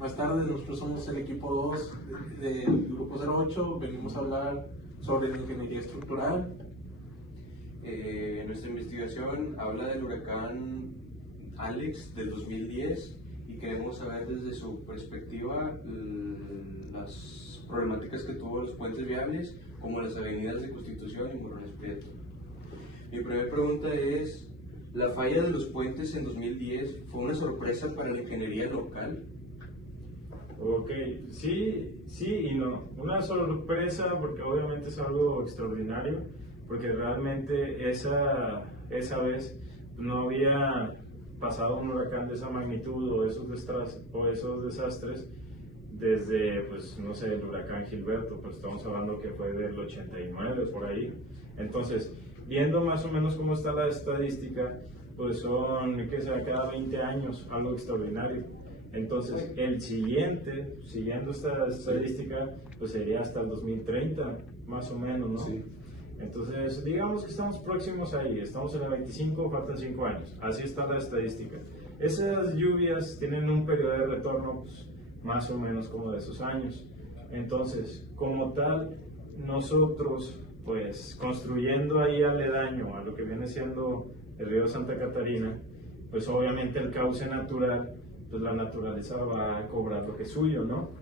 Buenas tardes, nosotros somos el equipo 2 del Grupo 08. Venimos a hablar sobre la ingeniería estructural. Nuestra investigación habla del huracán Alex del 2010 y queremos saber desde su perspectiva las problemáticas que tuvo los puentes viables, como las avenidas de Constitución y Morones Prieto. Mi primera pregunta es: ¿la falla de los puentes en 2010 fue una sorpresa para la ingeniería local? Ok, sí y no. Una sorpresa porque obviamente es algo extraordinario, porque realmente esa vez no había pasado un huracán de esa magnitud o esos desastres desde, pues no sé, el huracán Gilberto, pues estamos hablando que fue del 89, por ahí. Entonces, viendo más o menos cómo está la estadística, pues son, que sea, cada 20 años, algo extraordinario. Entonces, el siguiente, siguiendo esta estadística, pues sería hasta el 2030, más o menos, ¿no? Sí. Entonces, digamos que estamos próximos ahí, estamos en el 25, faltan 5 años, así está la estadística. Esas lluvias tienen un periodo de retorno, pues, más o menos como de esos años. Entonces, como tal, nosotros, pues, construyendo ahí aledaño a lo que viene siendo el río Santa Catarina, pues obviamente el cauce natural, pues la naturaleza va a cobrar lo que es suyo, ¿no?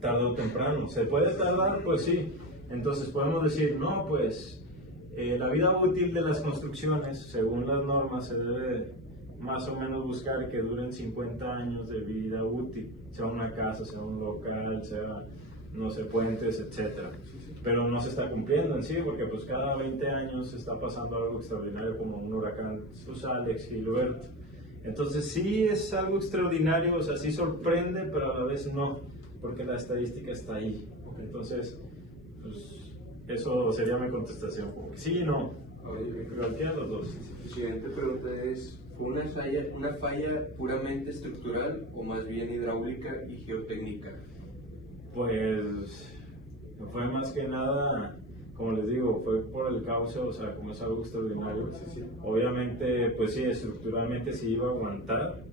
Tarde o temprano. ¿Se puede tardar? Pues sí. Entonces podemos decir, no, pues la vida útil de las construcciones, según las normas, se debe más o menos buscar que duren 50 años de vida útil, sea una casa, sea un local, sea, no sé, puentes, etcétera. Pero no se está cumpliendo en sí, porque pues cada 20 años se está pasando algo extraordinario como un huracán, pues Alex, Gilberto. Entonces sí es algo extraordinario, o sea, sí sorprende, pero a la vez no, porque la estadística está ahí. Entonces, pues eso sería mi contestación, como que sí y no. Cualquiera de los dos. La siguiente pregunta es: ¿fue una falla puramente estructural o más bien hidráulica y geotécnica? Pues fue más que nada, como les digo, fue por el cauce, o sea, como es algo extraordinario. Obviamente, pues sí, estructuralmente sí iba a aguantar,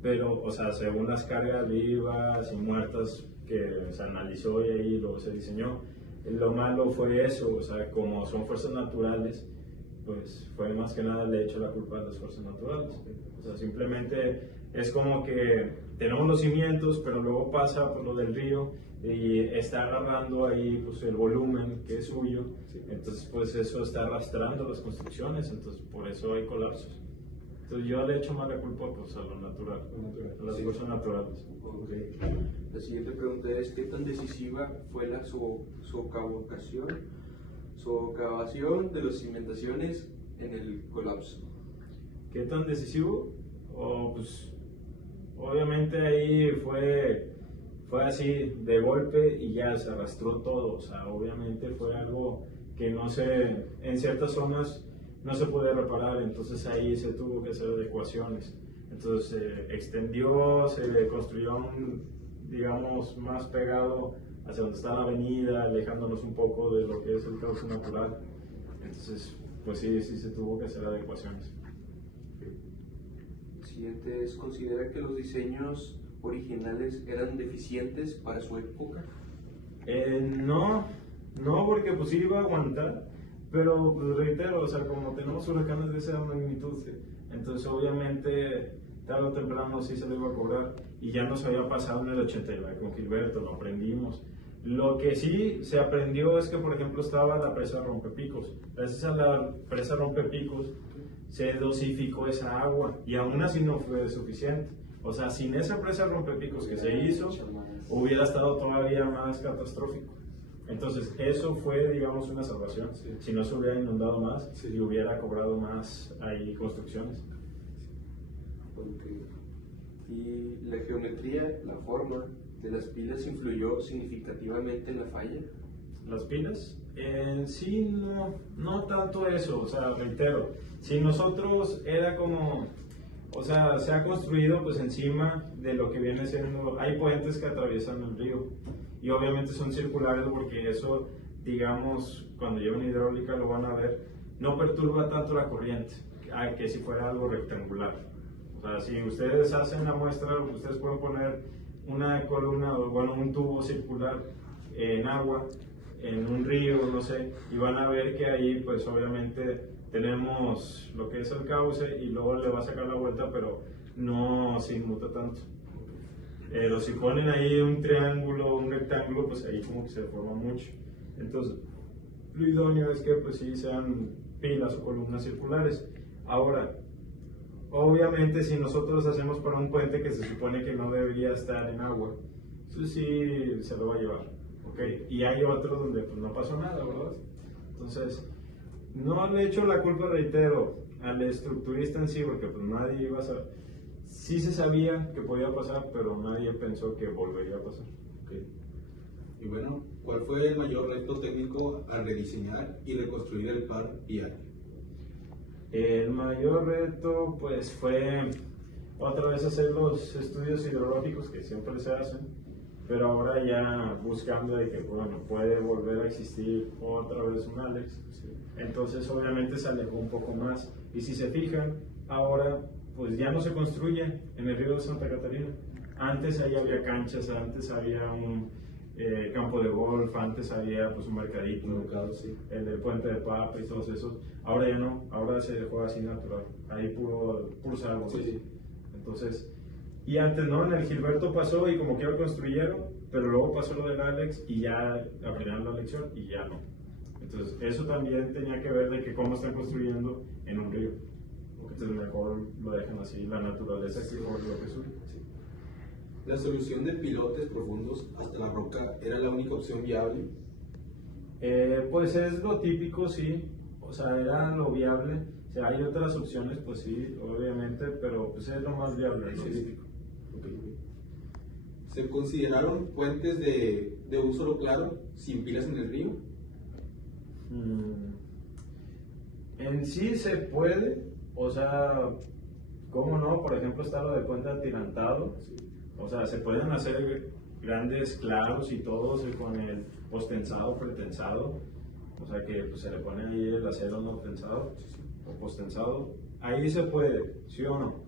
pero, o sea, según las cargas vivas y muertas que se analizó y ahí luego se diseñó, lo malo fue eso, o sea, como son fuerzas naturales, pues fue más que nada le echo la culpa a las fuerzas naturales. O sea, simplemente es como que tenemos los cimientos, pero luego pasa por lo del río y está agarrando ahí pues el volumen que es suyo, entonces pues eso está arrastrando las construcciones, entonces por eso hay colapsos. Entonces yo le echo más la culpa pues a lo natural, a las fuerzas naturales. Okay. La siguiente pregunta es: ¿qué tan decisiva fue la socavación de las cimentaciones en el colapso? ¿Qué tan decisivo? Pues obviamente ahí fue así de golpe y ya se arrastró todo, o sea, obviamente fue algo que no se, en ciertas zonas no se puede reparar, entonces ahí se tuvo que hacer adecuaciones, entonces se extendió, se construyó digamos, más pegado hacia donde está la avenida, alejándonos un poco de lo que es el cauce natural, entonces pues sí se tuvo que hacer adecuaciones. El siguiente es: ¿considera que los diseños originales eran deficientes para su época? No, porque pues sí iba a aguantar, pero pues reitero, o sea, como tenemos huracanes de esa magnitud, entonces obviamente tarde o temprano sí se le iba a cobrar, y ya nos había pasado en el 89 con Gilberto, lo aprendimos. Lo que sí se aprendió es que, por ejemplo, estaba la presa Rompepicos. Gracias a la presa Rompepicos se dosificó esa agua y aún así no fue suficiente. O sea, sin esa presa Rompepicos que se hizo, hubiera estado todavía más catastrófico. Entonces, eso fue, digamos, una salvación. Si no se hubiera inundado más y hubiera cobrado más ahí construcciones. Okay. ¿Y la geometría, la forma de las pilas influyó significativamente en la falla? Las pilas, sí, no tanto eso, o sea, reitero, si nosotros era como, o sea, se ha construido pues encima de lo que viene siendo, hay puentes que atraviesan el río y obviamente son circulares porque eso, digamos, cuando llevan hidráulica lo van a ver, no perturba tanto la corriente que si fuera algo rectangular. O sea, si ustedes hacen la muestra, ustedes pueden poner una columna, o bueno, un tubo circular en agua, en un río, no sé, y van a ver que ahí pues obviamente tenemos lo que es el cauce y luego le va a sacar la vuelta, pero no se inmuta tanto. Pero si ponen ahí un triángulo, un rectángulo, pues ahí como que se deforma mucho. Entonces, lo idóneo es que pues sí sean pilas o columnas circulares. Ahora, obviamente si nosotros hacemos para un puente que se supone que no debería estar en agua, eso sí se lo va a llevar, ¿ok? Y hay otros donde pues no pasó nada, ¿verdad? Entonces, no le echo la culpa, reitero, al estructurista en sí, porque pues nadie iba a saber. Sí se sabía que podía pasar, pero nadie pensó que volvería a pasar. Ok. Y bueno, ¿cuál fue el mayor reto técnico al rediseñar y reconstruir el par vial? El mayor reto pues fue otra vez hacer los estudios hidrológicos que siempre se hacen, pero ahora ya buscando de que bueno, puede volver a existir otra vez un Alex. Entonces obviamente se alejó un poco más. Y si se fijan, ahora pues ya no se construye en el río de Santa Catarina. Antes ahí había canchas, antes había un campo de golf, antes había pues un mercadito, Sí. el del puente de Papa y todos esos. Ahora ya no, ahora se dejó así natural, ahí puros árboles. Sí. Entonces, y antes no, en el Gilberto pasó y como que lo construyeron, pero luego pasó lo del Alex y ya abrieron la lección y ya no. Entonces, eso también tenía que ver de que cómo están construyendo en un río. Entonces, mejor lo dejan así, la naturaleza que por lo que sube. Sí. La solución de pilotes profundos hasta la roca era la única opción viable. Pues es lo típico, sí, o sea, era lo viable. O sea, hay otras opciones, pues sí, obviamente, pero pues es lo más viable, es lo típico. Okay. ¿Se consideraron puentes de un solo claro sin pilas en el río? En sí se puede, o sea, ¿cómo no? Por ejemplo, está lo de puente atirantado. O sea, se pueden hacer grandes claros y todo con el postensado, pretensado. O sea, que pues, se le pone ahí el acero no tensado o postensado. Ahí se puede, ¿sí o no?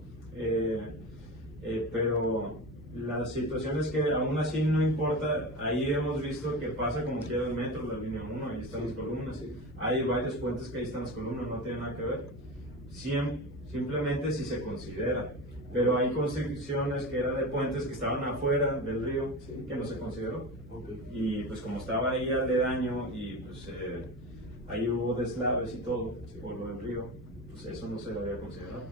Pero la situación es que aún así no importa. Ahí hemos visto que pasa como quiera el metro, la línea 1, ahí están las columnas. Hay varios puentes que ahí están las columnas, no tiene nada que ver. Simplemente si se considera. Pero hay construcciones que eran de puentes que estaban afuera del río que no se consideró. Y pues como estaba ahí aledaño y pues ahí hubo deslaves y todo por lo del río, pues eso no se lo había considerado.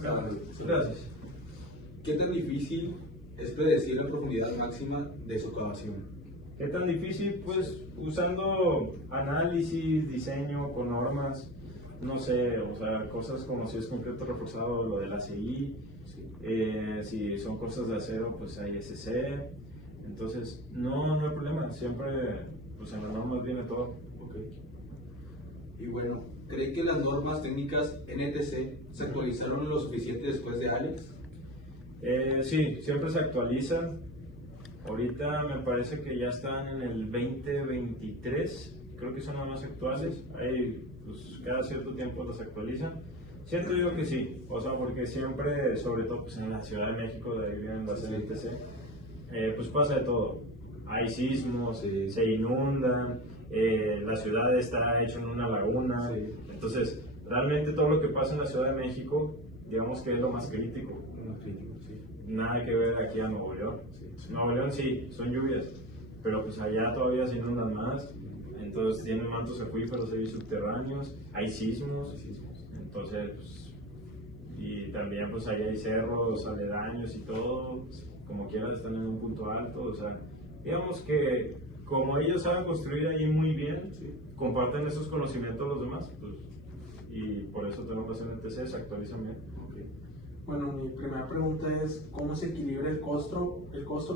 Gracias. ¿Qué tan difícil es predecir la profundidad máxima de su excavación? ¿Qué tan difícil? Pues usando análisis, diseño con normas. No sé, o sea, cosas como si es concreto reforzado, lo del ACI, si son cosas de acero, pues hay SC. Entonces, no hay problema, siempre pues en las normas viene todo. Y bueno, ¿cree que las normas técnicas NTC se actualizaron lo suficiente después de Alex? Sí, siempre se actualizan. Ahorita me parece que ya están en el 2023, creo que son las más actuales. Hay, pues, cada cierto tiempo las actualizan. Siento yo que sí, o sea, porque siempre, sobre todo pues, en la Ciudad de México, de ahí vienen las NTC, pues pasa de todo. Hay sismos, se inundan, la ciudad está hecha en una laguna. Entonces, realmente todo lo que pasa en la Ciudad de México, digamos que es lo más crítico. Nada que ver aquí a Nuevo León. Nuevo León sí, son lluvias, pero pues allá todavía se inundan más. Entonces tienen mantos acuíferos ahí subterráneos, hay sismos. Entonces, pues, y también pues ahí hay cerros aledaños y todo, como quieras están en un punto alto. O sea, digamos que como ellos saben construir ahí muy bien, comparten esos conocimientos a los demás, pues, y por eso tenemos en el TC, se actualizan bien. Bueno, mi primera pregunta es, ¿cómo se equilibra el costo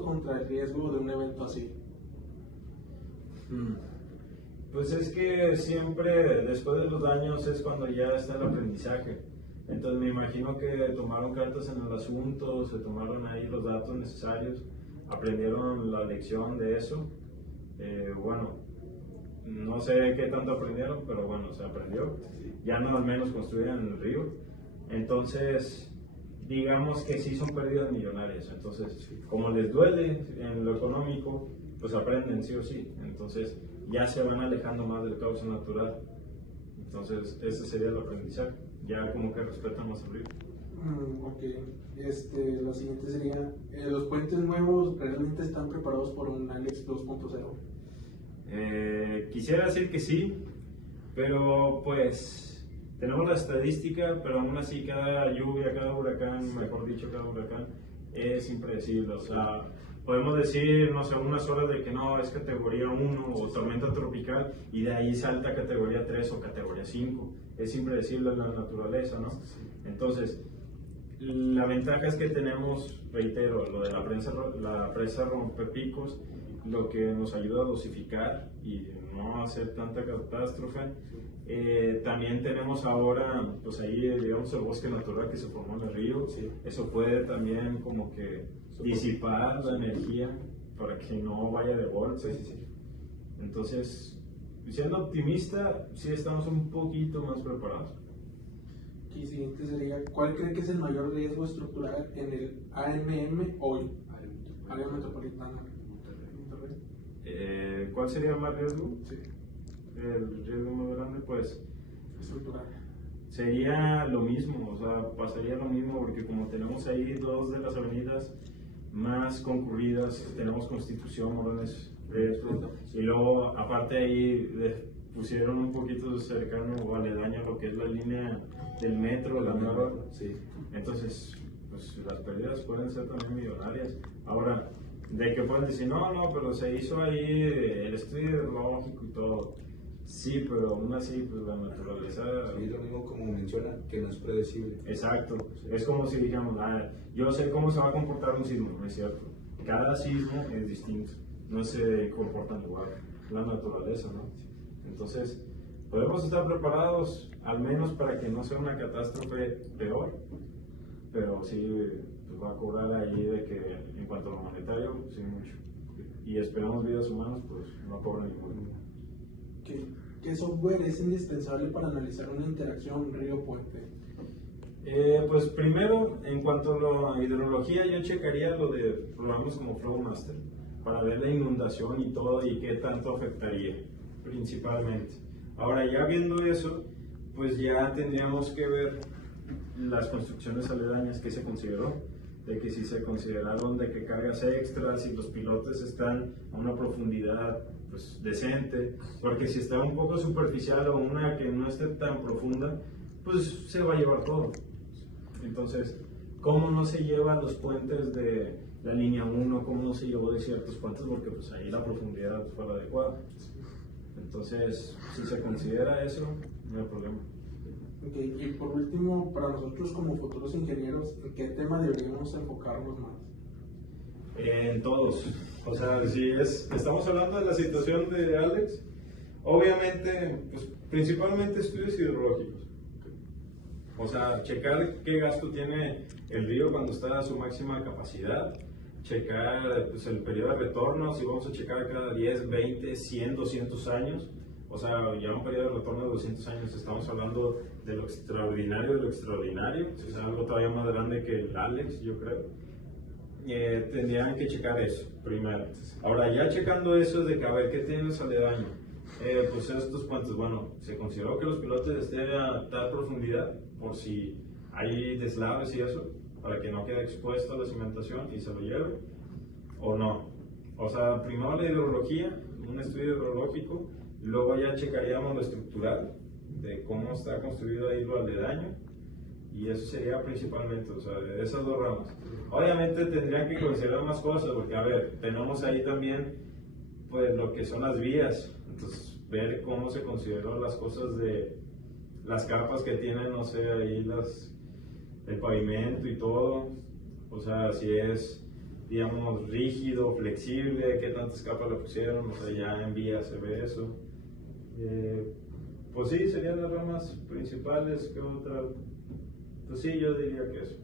contra el riesgo de un evento así? Pues es que siempre después de los daños es cuando ya está el aprendizaje. Entonces me imagino que tomaron cartas en el asunto, se tomaron ahí los datos necesarios, aprendieron la lección de eso. Bueno, no sé qué tanto aprendieron, pero bueno, se aprendió. Ya no al menos construían en el río. Entonces, digamos que sí son pérdidas millonarias. Entonces, como les duele en lo económico, pues aprenden sí o sí. Entonces, ya se van alejando más del cauce natural. Entonces, ese sería el aprendizaje. Ya como que respetan más el río. Ok, lo siguiente sería, ¿los puentes nuevos realmente están preparados por un Alex 2.0? Quisiera decir que sí, pero pues tenemos la estadística, pero aún así cada lluvia, cada huracán, mejor dicho, cada huracán es impredecible. O sea, podemos decir, no sé, unas horas de que no, es categoría 1 o tormenta tropical y de ahí salta a categoría 3 o categoría 5. Es impredecible en la naturaleza, ¿no? Entonces, la ventaja es que tenemos, reitero, lo de la presa rompepicos, lo que nos ayuda a dosificar y no hacer tanta catástrofe. También tenemos ahora, pues ahí, digamos, el bosque natural que se formó en el río. Eso puede también como que disipar la energía para que no vaya de golpe. Entonces, siendo optimista, sí estamos un poquito más preparados. Y siguiente sería, ¿cuál cree que es el mayor riesgo estructural en el AMM hoy? Área metropolitana. ¿Cuál sería el más riesgo? Sí. El riesgo más grande, pues Estructural. sería lo mismo, o sea, pasaría lo mismo porque como tenemos ahí dos de las avenidas más concurridas, tenemos Constitución, Morones, Fresno, y luego aparte ahí pusieron un poquito cercano o aledaño a lo que es la línea del metro, la nueva. Entonces, pues las pérdidas pueden ser también millonarias. Ahora, de que pueden decir, no, pero se hizo ahí el estudio hidrológico y todo. Sí, pero aún así, pues la naturaleza... Sí, lo mismo como menciona, que no es predecible. Exacto. Es como si digamos, yo sé cómo se va a comportar un sismo, ¿no es cierto? Cada sismo es distinto, no se comportan igual. La naturaleza, ¿no? Entonces, podemos estar preparados, al menos para que no sea una catástrofe peor, pero sí pues, va a cobrar ahí de que en cuanto a lo monetario, sí mucho. Y esperamos vidas humanas, pues no cobra ninguno. ¿Qué software es indispensable para analizar una interacción río-puente? Pues primero, en cuanto a la hidrología, yo checaría lo de programas como Flowmaster para ver la inundación y todo y qué tanto afectaría, principalmente. Ahora, ya viendo eso, pues ya tendríamos que ver las construcciones aledañas que se consideró, de que si se consideraron de que cargas extras y los pilotes están a una profundidad pues decente, porque si está un poco superficial o una que no esté tan profunda, pues se va a llevar todo. Entonces, ¿cómo no se llevan los puentes de la línea 1? ¿Cómo no se llevó de ciertos puentes? Porque pues ahí la profundidad fue la adecuada. Entonces, si se considera eso, no hay problema. Okay. Y por último, para nosotros como futuros ingenieros, ¿en qué tema deberíamos enfocarnos más? En todos. O sea, si estamos hablando de la situación de Alex, obviamente, pues, principalmente estudios hidrológicos. O sea, checar qué gasto tiene el río cuando está a su máxima capacidad, checar pues, el periodo de retorno, si vamos a checar cada 10, 20, 100, 200 años. O sea, ya un periodo de retorno de 200 años, estamos hablando de lo extraordinario de lo extraordinario, o sea, algo todavía más grande que el Alex, yo creo. Tendrían que checar eso primero. Ahora, ya checando eso de que a ver qué tiene el aledaño, pues estos puentes, bueno, se consideró que los pilotes estén a tal profundidad por si hay deslaves y eso, para que no quede expuesto a la cimentación y se lo lleve, o no. O sea, primero la hidrología, un estudio hidrológico, luego ya checaríamos lo estructural, de cómo está construido ahí lo aledaño, y eso sería principalmente, o sea, de esas dos ramas. Obviamente tendrían que considerar más cosas, porque a ver, tenemos ahí también pues lo que son las vías, entonces ver cómo se consideró las cosas de las capas que tienen, no sé, ahí el pavimento y todo, o sea, si es, digamos, rígido, flexible, qué tantas capas le pusieron, o sea, ya en vías se ve eso. Pues sí, serían las ramas principales. ¿Qué otra? Pues sí, yo diría que eso.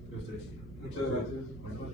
Muchas gracias. Bueno,